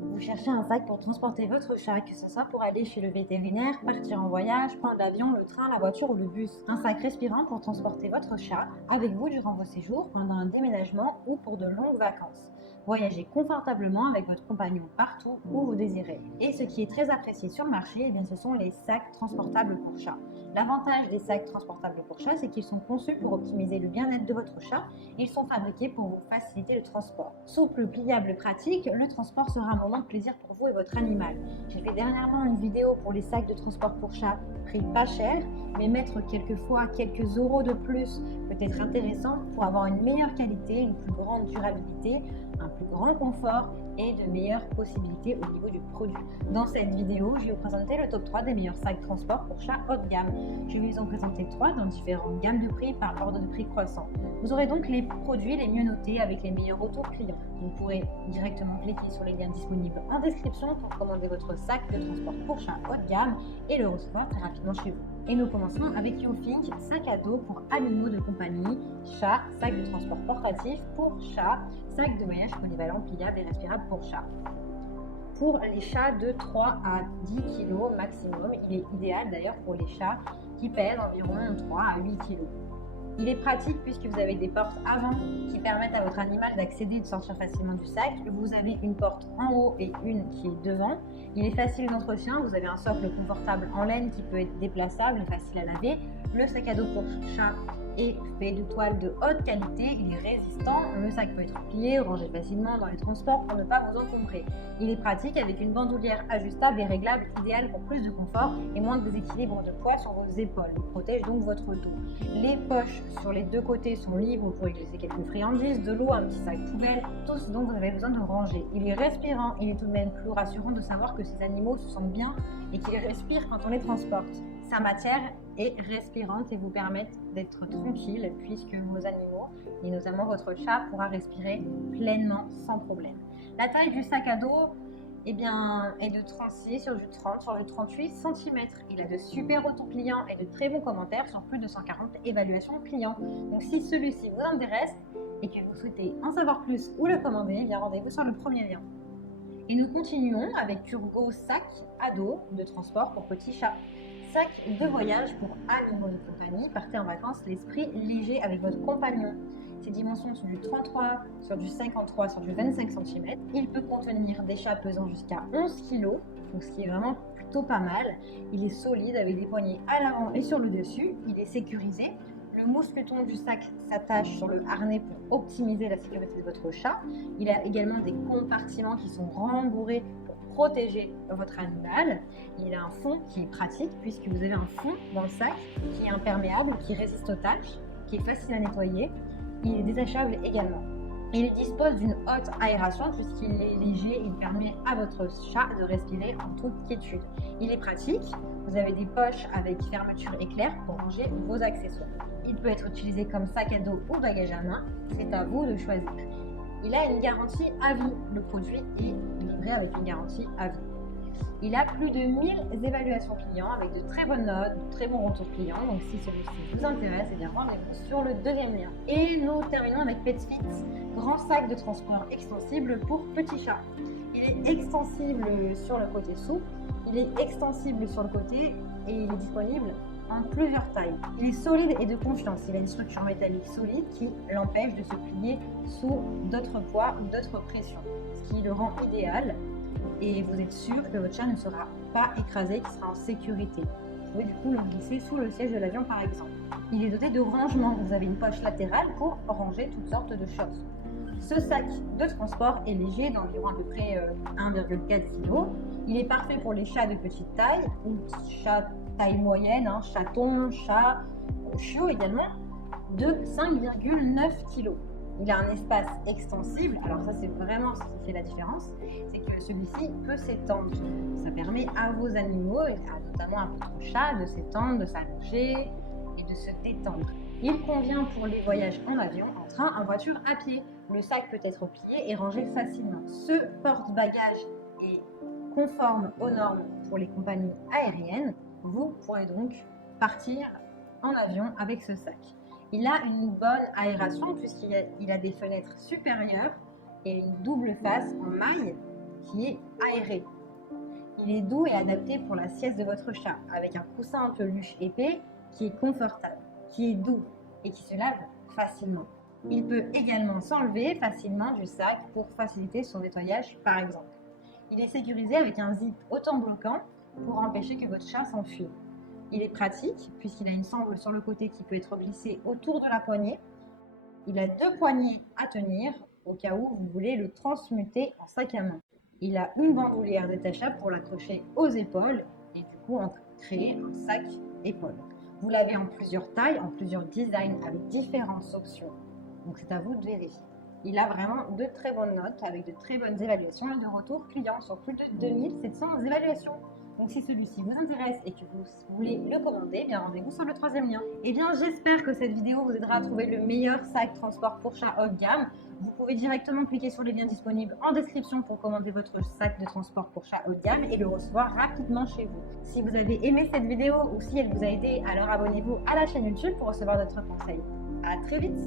Vous cherchez un sac pour transporter votre chat, que ce soit pour aller chez le vétérinaire, partir en voyage, prendre l'avion, le train, la voiture ou le bus. Un sac respirant pour transporter votre chat avec vous durant vos séjours, pendant un déménagement ou pour de longues vacances. Voyagez confortablement avec votre compagnon partout où vous désirez. Et ce qui est très apprécié sur le marché, ce sont les sacs transportables pour chat. L'avantage des sacs transportables pour chat, c'est qu'ils sont conçus pour optimiser le bien-être de votre chat. Ils sont fabriqués pour vous faciliter le transport. Souple, pliable, pratique, le transport sera un moment de plaisir pour vous et votre animal. J'ai fait dernièrement une vidéo pour les sacs de transport pour chat, prix pas cher, mais mettre quelquefois quelques euros de plus peut être intéressant pour avoir une meilleure qualité, une plus grande durabilité, un plus grand confort et de meilleures possibilités au niveau du produit. Dans cette vidéo, je vais vous présenter le top 3 des meilleurs sacs transport pour chat haut de gamme. Je vais vous en présenter 3 dans différentes gammes de prix par ordre de prix croissant. Vous aurez donc les produits les mieux notés avec les meilleurs retours clients. Vous pourrez directement cliquer sur les liens disponibles en description pour commander votre sac de transport pour chat haut de gamme et le recevoir très rapidement chez vous. Et nous commençons avec YouThink, sac à dos pour animaux de compagnie, chat, sac de transport portatif pour chat, sac de voyage polyvalent, pliable et respirable pour chat. Pour les chats de 3 à 10 kg maximum, il est idéal d'ailleurs pour les chats qui pèsent environ 3 à 8 kg. Il est pratique puisque vous avez des portes avant qui permettent à votre animal d'accéder et de sortir facilement du sac. Vous avez une porte en haut et une qui est devant. Il est facile d'entretien, vous avez un socle confortable en laine qui peut être déplaçable, facile à laver. Le sac à dos pour chat est fait de toile de haute qualité, il est résistant, le sac peut être plié, rangé facilement dans les transports pour ne pas vous encombrer. Il est pratique avec une bandoulière ajustable et réglable, idéale pour plus de confort et moins de déséquilibre de poids sur vos épaules. Il protège donc votre dos. Les poches sur les deux côtés sont libres pour y laisser quelques friandises, de l'eau, un petit sac poubelle, tout ce dont vous avez besoin de ranger. Il est respirant, il est tout de même plus rassurant de savoir que ces animaux se sentent bien et qu'ils respirent quand on les transporte. Sa matière est respirante et vous permet d'être tranquille puisque vos animaux, et notamment votre chat, pourra respirer pleinement sans problème. La taille du sac à dos est de 36 sur du 30 sur du 38 cm. Il a de super retours clients et de très bons commentaires sur plus de 140 évaluations clients. Donc si celui-ci vous intéresse et que vous souhaitez en savoir plus ou le commander, rendez-vous sur le premier lien. Et nous continuons avec Turgo sac à dos de transport pour petits chats. Sac de voyage pour animaux de compagnie, partez en vacances l'esprit léger avec votre compagnon. Ses dimensions sont du 33 sur du 53 sur du 25 cm. Il peut contenir des chats pesant jusqu'à 11 kg, donc ce qui est vraiment plutôt pas mal. Il est solide avec des poignées à l'avant et sur le dessus. Il est sécurisé. Le mousqueton du sac s'attache sur le harnais pour optimiser la sécurité de votre chat. Il a également des compartiments qui sont rembourrés pour protéger votre animal. Il a un fond qui est pratique puisque vous avez un fond dans le sac qui est imperméable, qui résiste aux taches, qui est facile à nettoyer. Il est détachable également. Il dispose d'une haute aération puisqu'il est léger, il permet à votre chat de respirer en toute quiétude. Il est pratique, vous avez des poches avec fermeture éclair pour ranger vos accessoires. Il peut être utilisé comme sac à dos ou bagage à main, c'est à vous de choisir. Il a une garantie à vie, le produit est livré avec une garantie à vie. Il a plus de 1000 évaluations clients avec de très bonnes notes, de très bons retours clients. Donc si celui-ci vous intéresse, rendez-vous sur le deuxième lien. Et nous terminons avec PetFit, grand sac de transport extensible pour petits chats. Il est extensible sur le côté souple, il est extensible sur le côté et il est disponible en plusieurs tailles. Il est solide et de confiance. Il a une structure métallique solide qui l'empêche de se plier sous d'autres poids ou d'autres pressions, ce qui le rend idéal. Et vous êtes sûr que votre chat ne sera pas écrasé, qu'il sera en sécurité. Vous pouvez du coup le glisser sous le siège de l'avion par exemple. Il est doté de rangement. Vous avez une poche latérale pour ranger toutes sortes de choses. Ce sac de transport est léger d'environ à peu près 1,4 kg. Il est parfait pour les chats de petite taille ou chats taille moyenne, chatons, chats, chiots également, de 5,9 kg. Il a un espace extensible, alors ça c'est vraiment ce qui fait la différence, c'est que celui-ci peut s'étendre. Ça permet à vos animaux, notamment à votre chat, de s'étendre, de s'allonger et de se détendre. Il convient pour les voyages en avion, en train, en voiture, à pied. Le sac peut être plié et rangé facilement. Ce porte-bagages est conforme aux normes pour les compagnies aériennes. Vous pourrez donc partir en avion avec ce sac. Il a une bonne aération puisqu'il a des fenêtres supérieures et une double face en maille qui est aéré. Il est doux et adapté pour la sieste de votre chat, avec un coussin en peluche épais qui est confortable, qui est doux et qui se lave facilement. Il peut également s'enlever facilement du sac pour faciliter son nettoyage par exemple. Il est sécurisé avec un zip autobloquant pour empêcher que votre chat s'enfuit. Il est pratique puisqu'il a une sangle sur le côté qui peut être glissée autour de la poignée. Il a 2 poignées à tenir au cas où vous voulez le transmuter en sac à main. Il a une bandoulière détachable pour l'accrocher aux épaules et du coup en créer un sac épaule. Vous l'avez en plusieurs tailles, en plusieurs designs avec différentes options. Donc c'est à vous de vérifier. Il a vraiment de très bonnes notes avec de très bonnes évaluations et de retours clients sur plus de 2700 évaluations. Donc si celui-ci vous intéresse et que vous voulez le commander, bien rendez-vous sur le 3e lien. Et bien j'espère que cette vidéo vous aidera à trouver le meilleur sac transport pour chat haut de gamme. Vous pouvez directement cliquer sur les liens disponibles en description pour commander votre sac de transport pour chat haut de gamme et le recevoir rapidement chez vous. Si vous avez aimé cette vidéo ou si elle vous a aidé, alors abonnez-vous à la chaîne YouTube pour recevoir d'autres conseils. À très vite!